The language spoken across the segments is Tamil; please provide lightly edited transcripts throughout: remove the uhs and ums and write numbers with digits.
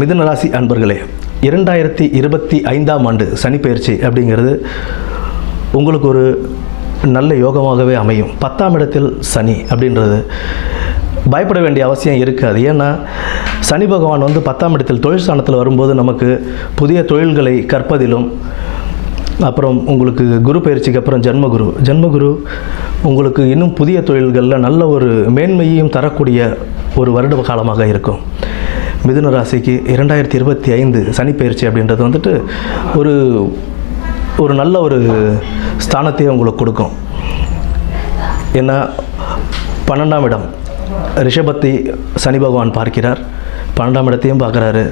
மிதுன ராசி அன்பர்களே, 2025ஆம் ஆண்டு சனிப்பெயர்ச்சி அப்படிங்கிறது உங்களுக்கு ஒரு நல்ல யோகமாகவே அமையும். 10ஆம் இடத்தில் சனி அப்படின்றது பயப்பட வேண்டிய அவசியம் இருக்காது. ஏன்னா சனி பகவான் 10ஆம் இடத்தில் தொழில் ஸ்தானத்தில் வரும்போது நமக்கு புதிய தொழில்களை கற்பதிலும், அப்புறம் உங்களுக்கு குரு பயிற்சிக்கு அப்புறம் ஜென்மகுரு உங்களுக்கு இன்னும் புதிய தொழில்களில் நல்ல ஒரு மேன்மையையும் தரக்கூடிய ஒரு வருட காலமாக இருக்கும். மிதுன ராசிக்கு 2025 சனி பயிற்சி அப்படின்றது ஒரு நல்ல ஒரு ஸ்தானத்தையே உங்களுக்கு கொடுக்கும். ஏன்னா 12ஆம் இடம் ரிஷபத்தை சனி பகவான் பார்க்கிறார், 12ஆம் இடத்தையும் பார்க்குறாரு.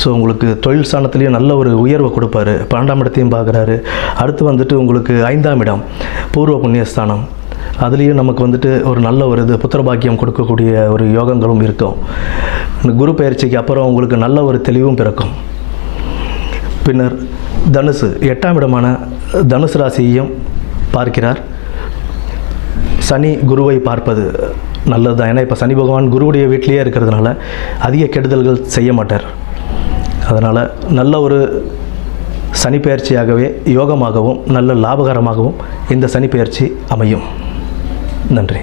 ஸோ உங்களுக்கு தொழில் ஸ்தானத்துலேயும் நல்ல ஒரு உயர்வை கொடுப்பாரு. 12ஆம் இடத்தையும் பார்க்குறாரு. அடுத்து உங்களுக்கு 5ஆம் இடம் பூர்வ புண்ணியஸ்தானம், அதுலேயும் நமக்கு ஒரு நல்ல ஒரு புத்திரபாக்கியம் கொடுக்கக்கூடிய ஒரு யோகங்களும் இருக்கும். குரு பயிற்சிக்கு அப்புறம் உங்களுக்கு நல்ல ஒரு தெளிவும் பிறக்கும். பின்னர் தனுசு 8ஆம் இடமான தனுசு ராசியையும் பார்க்கிறார். சனி குருவை பார்ப்பது நல்லது தான். ஏன்னா இப்போ சனி பகவான் குருவுடைய வீட்டிலேயே இருக்கிறதுனால அதிக கெடுதல்கள் செய்ய மாட்டார். அதனால் நல்ல ஒரு சனி பெயர்ச்சியாகவே யோகமாகவும் நல்ல லாபகரமாகவும் இந்த சனி பெயர்ச்சி அமையும். நன்றி.